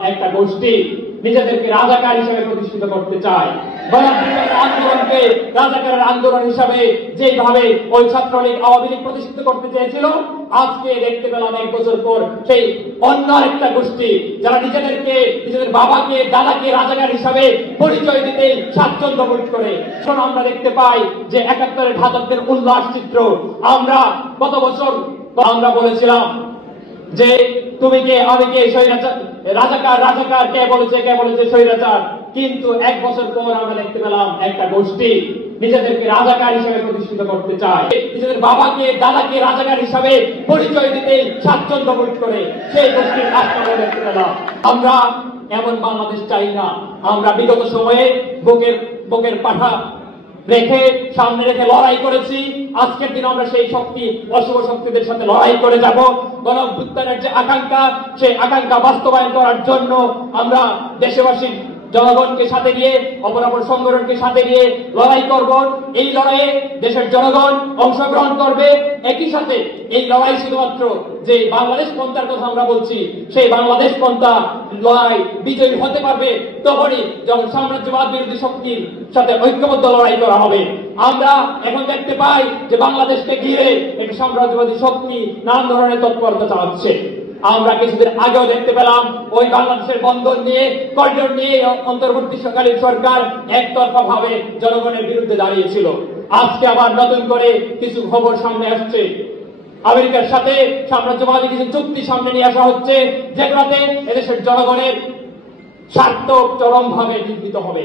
একটা গোষ্ঠী নিজেদেরকে রাজাকার হিসেবে প্রতিষ্ঠিত করতে চায়। আন্দোলনকে রাজাকারের আন্দোলন হিসাবে যেভাবে ওই ছাত্রলীগ আওয়ামী লীগ প্রতিষ্ঠিত করতে চেয়েছিল, আজকে দেখতে পেলাম এক বছর পর সেই অন্য একটা গোষ্ঠী যারা নিজেদেরকে নিজেদের বাবাকে দাদাকে রাজাকার হিসাবে পরিচয় দিতে স্বাচ্ছন্দ্য বোধ করে। শোনো, আমরা দেখতে পাই যে ৭১-এর ঘাতকদের উল্লাস চিত্র। আমরা গত বছর আমরা বলেছিলাম যে তুমি কে আমি কে, স্বৈরাচার রাজাকার রাজাকার, কে বলেছে স্বৈরাচার। কিন্তু এক বছর পর আমরা দেখতে পেলাম একটা গোষ্ঠী নিজেদেরকে রাজাকার হিসেবে প্রতিষ্ঠিত করতে চায়, নিজেদের বাবাকে দাদাকে রাজাকার হিসাবে পরিচয় দিতে স্বাচ্ছন্দ্য বোধ করে। সেই গোষ্ঠীর আস্থাও দেখতে পেলাম। আমরা এমন বাংলাদেশ চাই না। আমরা বিগত সময়ে বুকের পাঠা রেখে সামনে রেখে লড়াই করেছি। আজকের দিন আমরা সেই শক্তি অশুভ শক্তিদের সাথে লড়াই করে যাব। গণঅভ্যুত্থানের যে আকাঙ্ক্ষা, সেই আকাঙ্ক্ষা বাস্তবায়ন করার জন্য আমরা দেশবাসীর জনগণকে সাথে নিয়ে অপরাপর সংগঠনকে সাথে নিয়ে লড়াই করব। এই লড়াইয়ে দেশের জনগণ অংশগ্রহণ করবে। একই সাথে এই লড়াই শুধুমাত্র যে বাংলাদেশ পন্থার কথা আমরা বলছি, সেই বাংলাদেশ পন্থা লড়াই বিজয়ী হতে পারবে তখনই যখন সাম্রাজ্যবাদ বিরোধী শক্তির সাথে ঐক্যবদ্ধ লড়াই করা হবে। আমরা এখন দেখতে পাই যে বাংলাদেশকে ঘিরে একটি সাম্রাজ্যবাদী শক্তি নানান ধরনের তৎপরতা চালাচ্ছে। আমরা কিছুদিন আগেও দেখতে পেলাম ওই বাংলাদেশের বন্দর নিয়ে, করিডোর নিয়ে অন্তর্বর্তীকালীন সরকার একতরফা ভাবে জনগণের বিরুদ্ধে দাঁড়িয়েছিল। আজকে আবার নতুন করে কিছু খবর সামনে আসছে। আমেরিকার সাথে সাম্রাজ্যবাদী কিছু চুক্তি সামনে নিয়ে আসা হচ্ছে, যেগুলোতে এদেশের জনগণের স্বার্থ চরমভাবে নির্মিত হবে।